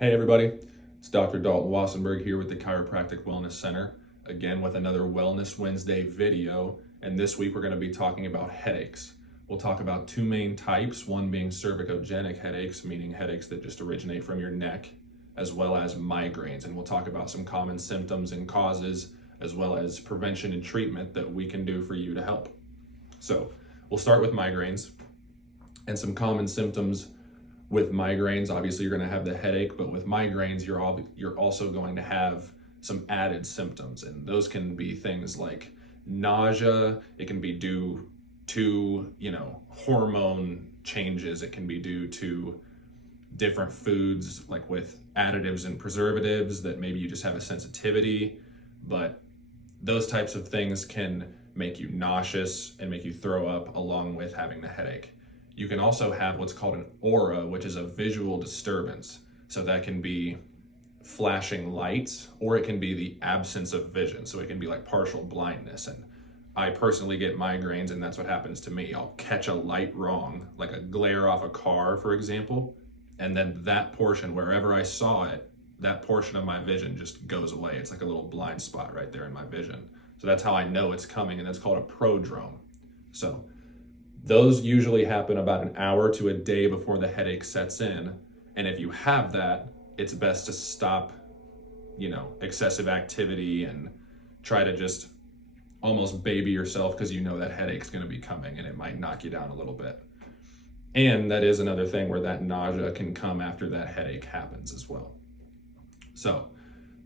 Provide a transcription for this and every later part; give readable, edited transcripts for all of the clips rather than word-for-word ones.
Hey everybody, it's Dr. Dalton Wassenberg here with the Chiropractic Wellness Center, again with another Wellness Wednesday video, and this week we're going to be talking about headaches. We'll talk about two main types, one being cervicogenic headaches, meaning headaches that just originate from your neck, as well as migraines, and we'll talk about some common symptoms and causes, as well as prevention and treatment that we can do for you to help. So we'll start with migraines and some common symptoms. With migraines, obviously you're going to have the headache, but with migraines, you're also going to have some added symptoms, and those can be things like nausea. It can be due to, hormone changes. It can be due to different foods, like with additives and preservatives that maybe you just have a sensitivity, but those types of things can make you nauseous and make you throw up along with having the headache. You can also have what's called an aura, which is a visual disturbance. So that can be flashing lights, or it can be the absence of vision. So it can be like partial blindness. And I personally get migraines, and that's what happens to me. I'll catch a light wrong, like a glare off a car, for example, and then that portion, wherever I saw it, that portion of my vision just goes away. It's like a little blind spot right there in my vision. So that's how I know it's coming, and that's called a prodrome. So those usually happen about an hour to a day before the headache sets in. And if you have that, it's best to stop, excessive activity and try to just almost baby yourself, because you know that headache's going to be coming and it might knock you down a little bit. And that is another thing where that nausea can come after that headache happens as well. So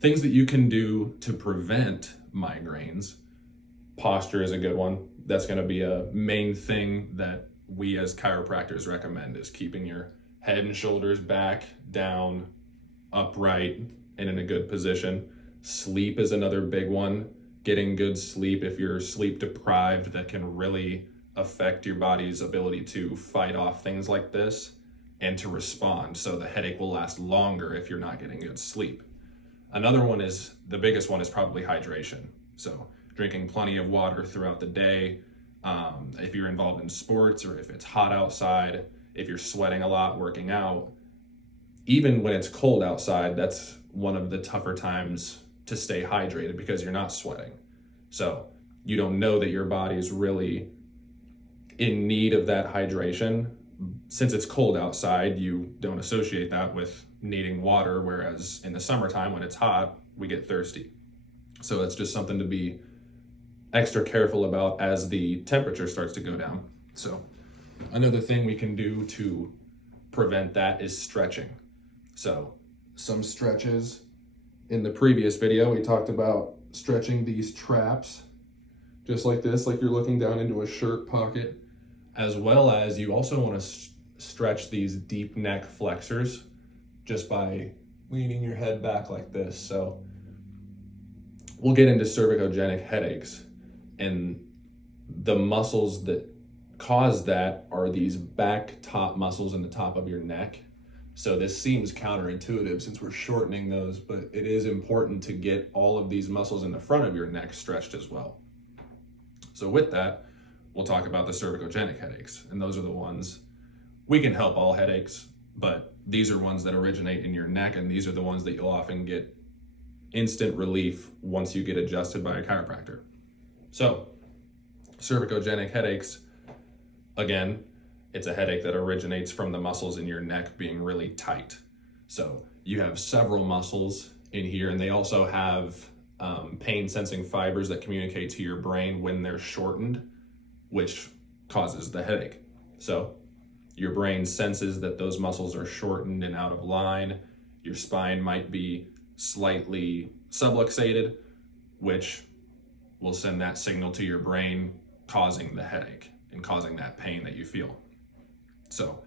things that you can do to prevent migraines. Posture is a good one. That's going to be a main thing that we as chiropractors recommend, is keeping your head and shoulders back, down, upright, and in a good position. Sleep is another big one. Getting good sleep. If you're sleep deprived, that can really affect your body's ability to fight off things like this and to respond. So the headache will last longer if you're not getting good sleep. Another one is, the biggest one is probably hydration. So drinking plenty of water throughout the day. If you're involved in sports, or if it's hot outside, if you're sweating a lot working out, even when it's cold outside, that's one of the tougher times to stay hydrated, because you're not sweating. So you don't know that your body is really in need of that hydration. Since it's cold outside, you don't associate that with needing water, whereas in the summertime when it's hot, we get thirsty. So it's just something to be extra careful about as the temperature starts to go down. So another thing we can do to prevent that is stretching. So some stretches. In the previous video, we talked about stretching these traps, just like this, like you're looking down into a shirt pocket, as well as you also want to stretch these deep neck flexors just by leaning your head back like this. So we'll get into cervicogenic headaches, and the muscles that cause that are these back top muscles in the top of your neck. So this seems counterintuitive since we're shortening those, but it is important to get all of these muscles in the front of your neck stretched as well. So with that, we'll talk about the cervicogenic headaches, and those are the ones we can help all headaches, but these are ones that originate in your neck, and these are the ones that you'll often get instant relief once you get adjusted by a chiropractor. So cervicogenic headaches, again, it's a headache that originates from the muscles in your neck being really tight. So you have several muscles in here, and they also have pain sensing fibers that communicate to your brain when they're shortened, which causes the headache. So your brain senses that those muscles are shortened and out of line. Your spine might be slightly subluxated, which will send that signal to your brain, causing the headache and causing that pain that you feel. So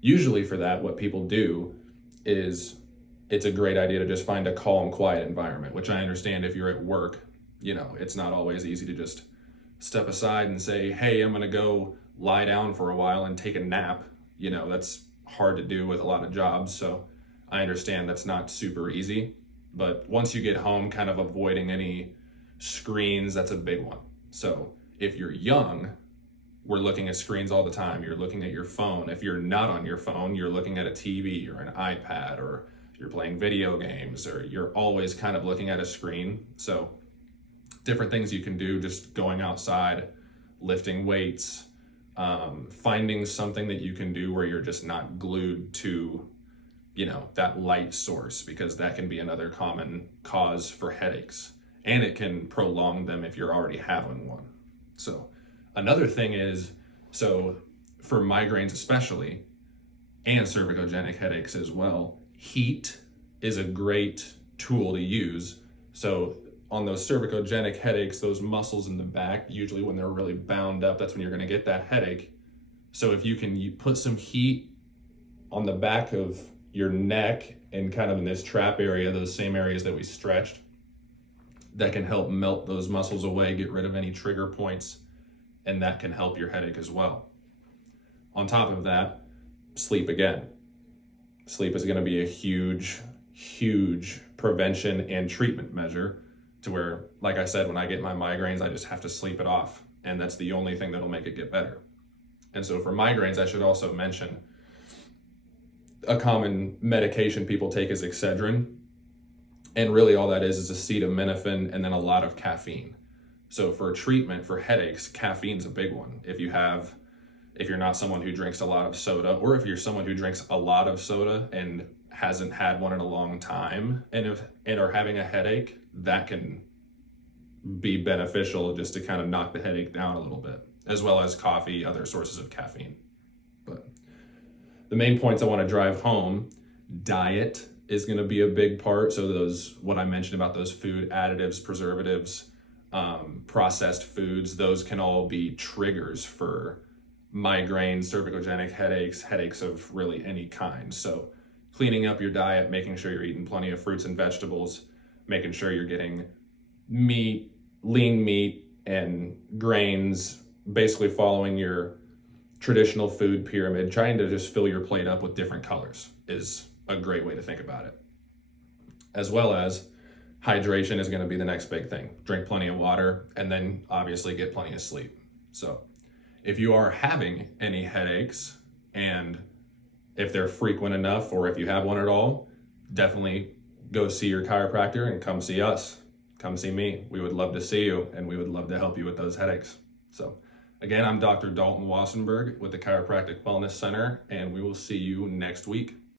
usually for that, what people do is, it's a great idea to just find a calm, quiet environment, which I understand if you're at work, it's not always easy to just step aside and say, hey, I'm going to go lie down for a while and take a nap. That's hard to do with a lot of jobs. So I understand that's not super easy, but once you get home, kind of avoiding any screens, that's a big one. So if you're young, we're looking at screens all the time. You're looking at your phone. If you're not on your phone, you're looking at a TV or an iPad, or you're playing video games, or you're always kind of looking at a screen. So different things you can do, just going outside, lifting weights, finding something that you can do where you're just not glued to, that light source, because that can be another common cause for headaches, and it can prolong them if you're already having one. So another thing is, so for migraines especially, and cervicogenic headaches as well, heat is a great tool to use. So on those cervicogenic headaches, those muscles in the back, usually when they're really bound up, that's when you're going to get that headache. So if you put some heat on the back of your neck and kind of in this trap area, those same areas that we stretched, that can help melt those muscles away, get rid of any trigger points, and that can help your headache as well. On top of that, sleep again. Sleep is going to be a huge, huge prevention and treatment measure, to where, like I said, when I get my migraines, I just have to sleep it off. And that's the only thing that'll make it get better. And so for migraines, I should also mention a common medication people take is Excedrin. And really all that is acetaminophen and then a lot of caffeine. So for treatment for headaches, caffeine's a big one. If you're not someone who drinks a lot of soda, or if you're someone who drinks a lot of soda and hasn't had one in a long time and are having a headache, that can be beneficial just to kind of knock the headache down a little bit, as well as coffee, other sources of caffeine. But the main points I want to drive home: diet is going to be a big part. So what I mentioned about those food additives, preservatives, processed foods, those can all be triggers for migraines, cervicogenic headaches of really any kind. So cleaning up your diet, making sure you're eating plenty of fruits and vegetables, making sure you're getting meat, lean meat, and grains, basically following your traditional food pyramid, trying to just fill your plate up with different colors is a great way to think about it. As well as hydration is going to be the next big thing. Drink plenty of water, and then obviously get plenty of sleep. So if you are having any headaches, and if they're frequent enough, or if you have one at all, definitely go see your chiropractor and come see us. Come see me. We would love to see you, and we would love to help you with those headaches. So again, I'm Dr. Dalton Wassenberg with the Chiropractic Wellness Center, and we will see you next week.